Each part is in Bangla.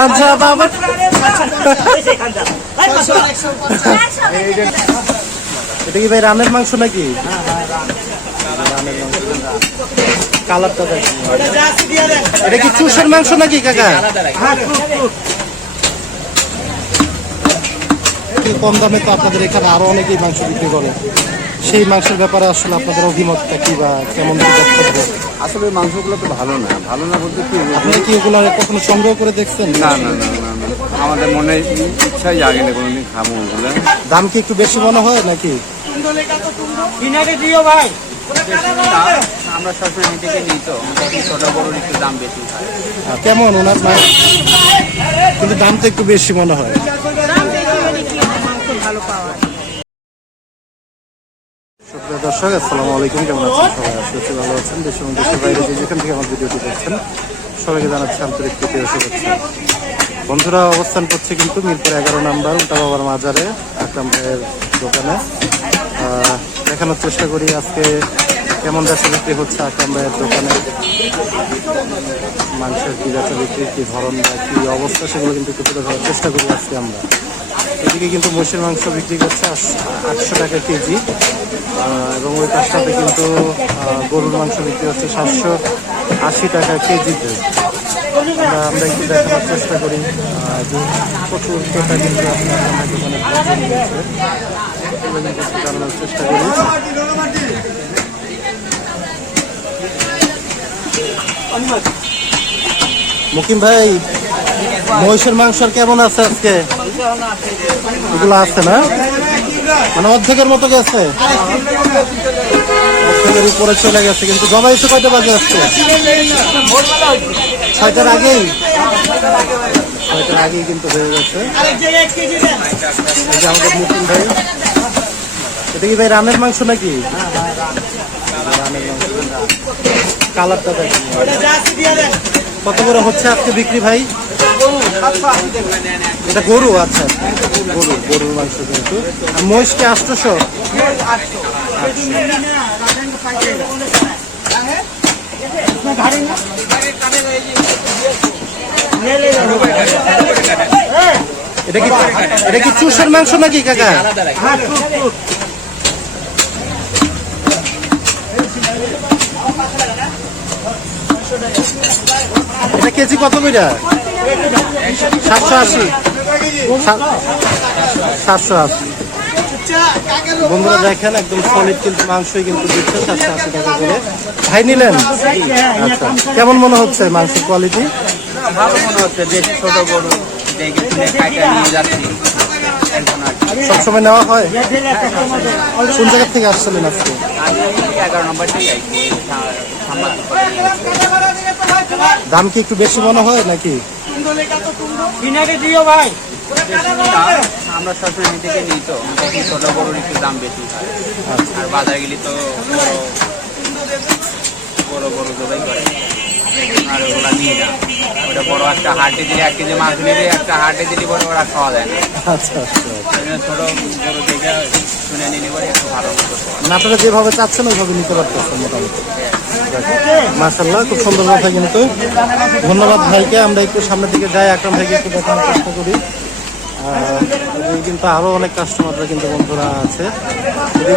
আচ্ছা এটা কি ভাই রানের মাংস নাকি কালারটা এটা কি চুষের মাংস নাকি কাকা কম দামে তো আপনাদের এখানে আরও অনেকেই মাংস বিক্রি করে সেই মাংসের ব্যাপারে আসলে আপনাদের অভিমতটা কি বা কেমন আসলে মাংসগুলো তো ভালো না। ভালো না বলতে কি আপনারা কি এগুলো কখনো সংগ্রহ করে দেখছেন? না না না না আমাদের মনে ইচ্ছাই জাগে না কোনোদিন খাব ওগুলো দাম কি একটু বেশি মনে হয় নাকি? আমরা সবসময় থেকে নিই তো। ছোট বড় একটু দাম বেশি। কেমন ওনার কিন্তু দাম তো একটু বেশি মনে হয়। সুপ্রিয় দর্শক, আসসালামু আলাইকুম। কেমন আছেন? সবাই আশা ভালো আছেন। দেশ এবং দেশের বাইরে যে যেখান থেকে আমার ভিডিওটি দেখছেন, সবাইকে জানাচ্ছি আন্তরিক প্রীতি শুভেচ্ছা। বন্ধুরা, অবস্থান করছে কিন্তু মিরপুর এগারো নাম্বার উল্টা বাবার মাজারে, আকরাম ভাইয়ের দোকানে। দেখানোর চেষ্টা করি আজকে কেমন বেচা বিক্রি হচ্ছে আকরাম ভাইয়ের দোকানে? মাংসের কি বেচা বিক্রি, কি ধরন বা কি অবস্থা, সেগুলো কিন্তু একটু তুলে ধরার চেষ্টা করি আজকে আমরা। এদিকে কিন্তু মহিষের মাংস বিক্রি করছে আটশো টাকা কেজি। এবং ওই পাশটাতে কিন্তু গরুর মাংস বিক্রি হচ্ছে সাতশো আশি টাকা কেজিতে। আমরা একটু দেখানোর চেষ্টা করি। যে প্রচুর ক্রেতা কিন্তু আপনার দোকানে চেষ্টা করি। মুকিম ভাই, মহিষের মাংস কেমন আছে আজকে? এগুলো আছে না? মানে অর্ধেকের মতো গেছে। অর্ধেকের উপরে চলে গেছে, কিন্তু জমাইছে কয়টা বাজে আসছে ছয়টার আগেই? ছয়টার আগেই কিন্তু হয়ে গেছে। আমাদের মুকিম ভাই। এটা কি ভাই রানের মাংস নাকি? রানের মাংস। কালারটা দেখুন। কত করে হচ্ছে আজকে বিক্রি ভাই? এটা গরু আচ্ছা। গরু গরুর মাংস কিন্তু। আর মহিষকে আটশোশো? এটা কি এটা কি চুষের মাংস নাকি কাকা? এটা কেজি কত কইরা সাতশো আশি। সাত- সাতশো আশি। বন্ধুরা দেখেন একদম সলিড কিন্তু মাংসই কিন্তু দিচ্ছে সাতশো আশি টাকা করে। ভাই নিলেন? আচ্ছা। কেমন মনে হচ্ছে মাংসের কোয়ালিটি ভালো মনে হচ্ছে বেশি ছোট বড়। সবসময় নেওয়া হয়? কোন জায়গা থেকে আসছিলেন আজকে? এগারো আইছি। সাংবাদিক দাম কি একটু বেশি মনে হয় নাকি? আমরা সবসময় থেকে নিই তো ছোট বড় একটু দাম বেশি হয়। আর বাজার গেলে তো বড় বড় বড় জবাই করে। আর ওগুলা নিই না ওটা বড় একটা হাটে দিলে এক কেজি মাছ একটা হাটে দিলে বড় ওরা খাওয়া না দেখে শুনে নিলে একটু ভালো আপনারা যেভাবে চাচ্ছেন, ওইভাবে নিতে পারতেছেন মোটামুটি। খুব সুন্দর কথা কিন্তু। ধন্যবাদ ভাইকে, আমরা একটু সামনের দিকে যাই, আকরাম ভাইকে একটু দেখানোর চেষ্টা করি। কিন্তু আরও অনেক কাস্টমাররা কিন্তু বন্ধুরা আছে।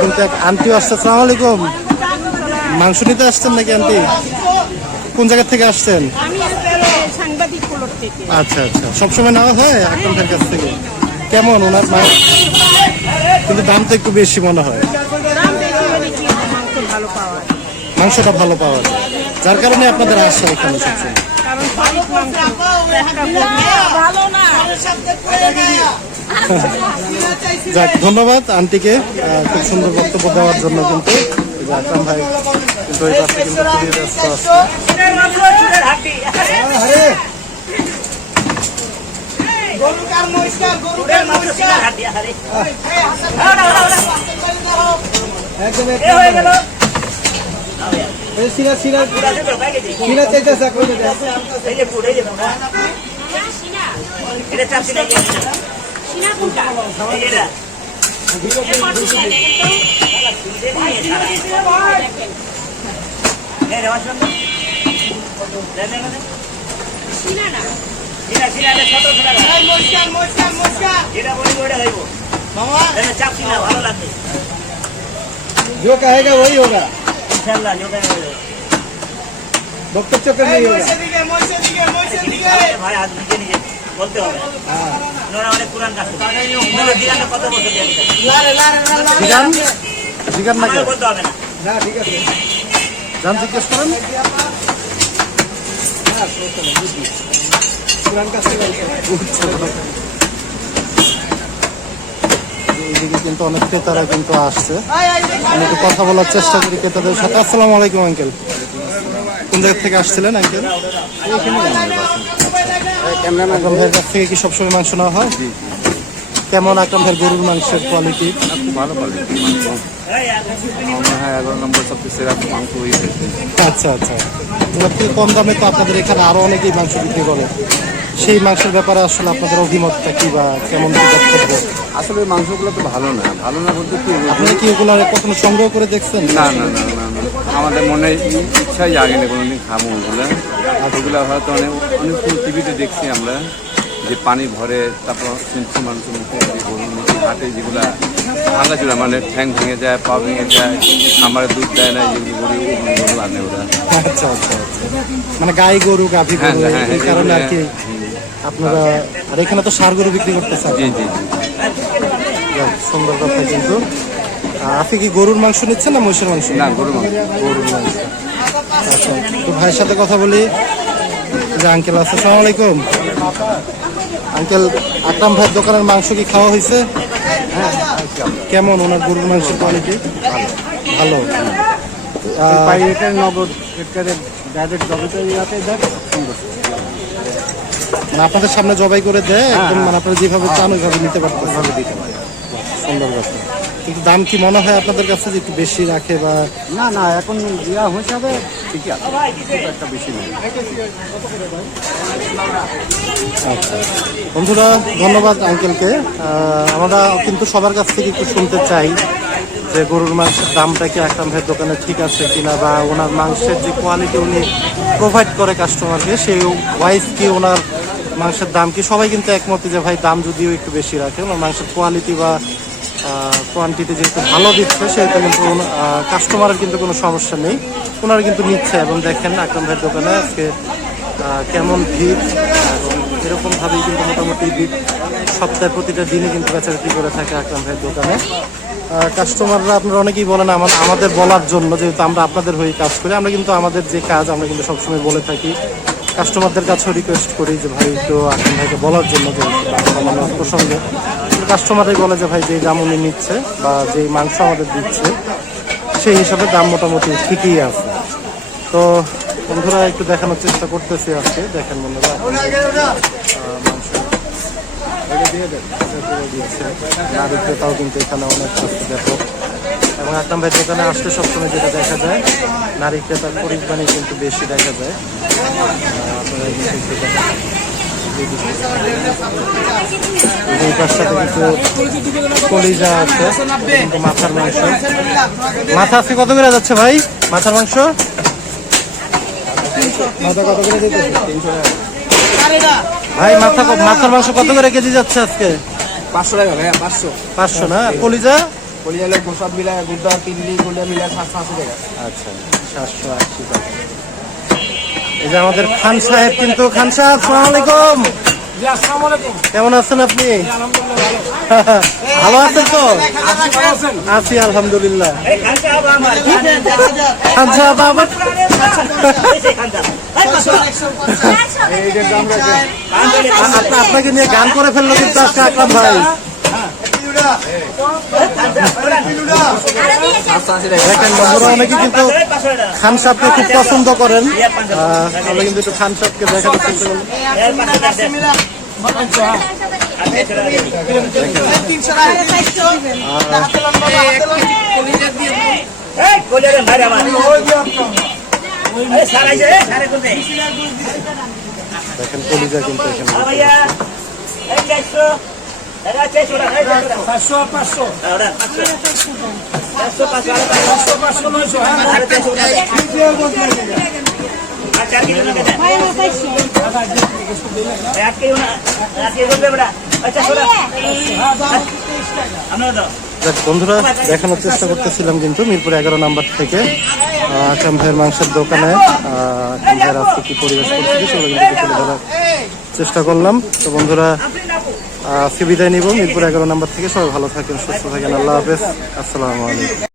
কিন্তু এক আন্টিও আসছে আলাইকুম। মাংস নিতে আসছেন নাকি আন্টি কোন জায়গা থেকে আসছেন? আমি সাংবাদিক থেকে। আচ্ছা আচ্ছা। সবসময় নেওয়া হয় আকরাম ভাইয়ের কাছ থেকে? কেমন ওনার মাংস কিন্তু দাম তো একটু বেশি মনে হয়। দাম বেশি হলে কি? হয়, মাংস ভালো পাওয়া যায়। মাংসটা ভালো পাওয়া যায়। যার কারণে আপনাদের আসছে এখানে সবসময় যাক ধন্যবাদ আন্টিকে। খুব সুন্দর বক্তব্য দেওয়ার জন্য কিন্তু। এই যে আকরাম ভাই কিন্তু এই পাশে কিন্তু খুবই ব্যস্ত আছে গরুকার নমস্কার গরুকার নমস্কার একদম একদম হয়ে গেল এই সিনা সিনা সিনা চাইতেছে কই দিতে এই যে পুড়ে যাবে না সিনা এটা চাপ সিনা সিনা কোনটা এই এটা जो कहेगा वही होगा इंशाल्लाह जो कहेगा वही होगा ডক্টর চক্কর নেই ভাই হাত দিকে নিয়ে বলতে হবে হ্যাঁ ওনারা অনেক পুরান কাজ করে কত বছর জিগান না আমাকে বলতে হবে জান জিজ্ঞেস করেন এইদিকে কিন্তু অনেক ক্রেতারা কিন্তু আসছে আমি একটু কথা বলার চেষ্টা করি ক্রেতাদের সাথে আসসালামু আলাইকুম আঙ্কেল কোন জায়গা থেকে আসছিলেন আঙ্কেল ভাইয়ের কাছ থেকে কি সবসময় মাংস নেওয়া হয় কেমন ভাইয়ের গরুর মাংসের কোয়ালিটি খুব ভালো কোয়ালিটি আর হয় এগারো নম্বর সবচেয়ে সেরা মাংস আচ্ছা আচ্ছা। কম দামে তো আপনাদের এখানে আরও অনেকেই মাংস বিক্রি করে। সেই মাংসের ব্যাপারে আসলে আপনাদের অভিমতটা কি বা কেমন আসলে মাংসগুলো তো ভালো না। ভালো না বলতে কি আপনি কি এগুলো কখনো সংগ্রহ করে দেখছেন? না না না না আমাদের মনে ইচ্ছাই জাগে না কোনোদিন খাব ওগুলো। ওগুলো হয়তো অনেক অনেক টিভিতে দেখছি আমরা। যে পানি ভরে তারপর শুনছি মানুষের মুখে গরুর মুখে হাটে যেগুলা ভাঙাচুরা মানে ঠ্যাং ভেঙে যায় পা ভেঙে যায় আমার দুধ দেয় না যেগুলো গরু গরু আনে ওরা। আচ্ছা আচ্ছা আচ্ছা। মানে গাই গরু গাভী হ্যাঁ, গরু হ্যাঁ, এই হ্যাঁ, কারণে আর কি আপনারা আর এখানে তো সার গরু বিক্রি করতেছেন জি জি জি। সুন্দর কথা কিন্তু। আপনি কি গরুর মাংস নিচ্ছেন না মহিষের মাংস? না গরু মাংস। গরুর মাংস। আচ্ছা তো ভাইয়ের সাথে কথা বলি। যে আঙ্কেল আসসালামু আলাইকুম। আঙ্কেল আকরাম ভাইয়ের দোকানের মাংস কি খাওয়া হয়েছে? কেমন ওনার গরুর মাংসের কোয়ালিটি? ভালো। নগদ ডাইরেক্ট মানে আপনাদের সামনে জবাই করে দেয় একদম মানে আপনারা যেভাবে চান ওইভাবে নিতে পারতেন দিতে পারে সুন্দর কথা কিন্তু দাম কি মনে হয় আপনাদের কাছে যে একটু বেশি রাখে বা না না এখন ইয়া হিসাবে ঠিকই আছে একটা বেশি নেই। আচ্ছা। বন্ধুরা ধন্যবাদ আঙ্কেলকে। আমরা কিন্তু সবার কাছ থেকে একটু শুনতে চাই যে গরুর মাংসের দামটা কি আকরাম ভাইয়ের দোকানে ঠিক আছে কিনা বা ওনার মাংসের যে কোয়ালিটি উনি প্রোভাইড করে কাস্টমারকে সেই ওয়াইজ কি ওনার মাংসের দাম কি? সবাই কিন্তু একমত যে ভাই দাম যদিও একটু বেশি রাখে ওনার মাংসের কোয়ালিটি বা কোয়ান্টিটি যেহেতু ভালো দিচ্ছে, সেহেতু কিন্তু কাস্টমারের কিন্তু কোনো সমস্যা নেই। ওনারা কিন্তু নিচ্ছে এবং দেখেন আকরাম ভাইয়ের দোকানে আজকে কেমন ভিড়, এবং এরকমভাবেই কিন্তু মোটামুটি ভিড় সপ্তাহে প্রতিটা দিনে কিন্তু বেচা বিক্রি করে থাকে আকরাম ভাইয়ের দোকানে। কাস্টমাররা আপনারা অনেকেই বলেন আমার- আমাদের বলার জন্য, যেহেতু আমরা আপনাদের হয়ে কাজ করি, আমরা কিন্তু আমাদের যে কাজ আমরা কিন্তু সবসময় বলে থাকি। কাস্টমারদের কাছেও রিকোয়েস্ট করি যে, ভাই, একটু আকরাম ভাইকে বলার জন্য যে প্রসঙ্গে। কাস্টমারই বলে যে, ভাই যে দাম উনি নিচ্ছে বা যে মাংস আমাদের দিচ্ছে, সেই হিসাবে দাম মোটামুটি ঠিকই আছে তো বন্ধুরা, একটু দেখানোর চেষ্টা করতেছি আজকে দেখেন বন্ধুরা। নারী ক্রেতাও কিন্তু এখানে অনেক আছে ব্যাপক এবং আকরাম ভাই দোকানে আসলে সবসময় যেটা দেখা যায় নারী ক্রেতার পরিমাণে কিন্তু বেশি দেখা যায় আপনারা। এই পাশটাতে কিছু কলিজা আছে মাথার মাংস। মাথা আজকে কত করে যাচ্ছে ভাই? মাথার মাংস? মাথা কত করে ভাই মাথা মাথার মাংস কত করে কেজি যাচ্ছে আজকে? পাঁচশো টাকা ভাইয়া পাঁচশো। পাঁচশো না? কলিজা? কলিয়ালে সব মিলায় গুদ্দা তিনলি কলিয়া মিলায় সাতশো আশি টাকা। আচ্ছা সাতশো আশি টাকা। এই যে আমাদের খান সাহেব কিন্তু খান সাহেব সালাম আলাইকুম। কেমন আছেন আপনি? ভালো আছেন তো? আছি আলহামদুলিল্লাহ। খান সাহেব পাঁচশো। আপনা- আপনাকে নিয়ে গান করে ফেলল কিন্তু আজকে আকরাম ভাই। অনেকে কিন্তু খান পছন্দ করেন আমরা কিন্তু? দেখেন কলিজা কিন্তু এখানে পাঁচশো। বন্ধুরা, দেখানোর চেষ্টা করতেছিলাম কিন্তু মিরপুর এগারো নাম্বার থেকে আকাম ভাইয়ের মাংসের দোকানে আজকে কি পরিবেশ পরিস্থিতি সেগুলো ধরার চেষ্টা করলাম তো বন্ধুরা আজকে বিদায় নিব। মিরপুর এগারো নাম্বার থেকে। সবাই ভালো থাকেন, সুস্থ থাকেন। আল্লাহ হাফেজ। আসসালামু আলাইকুম।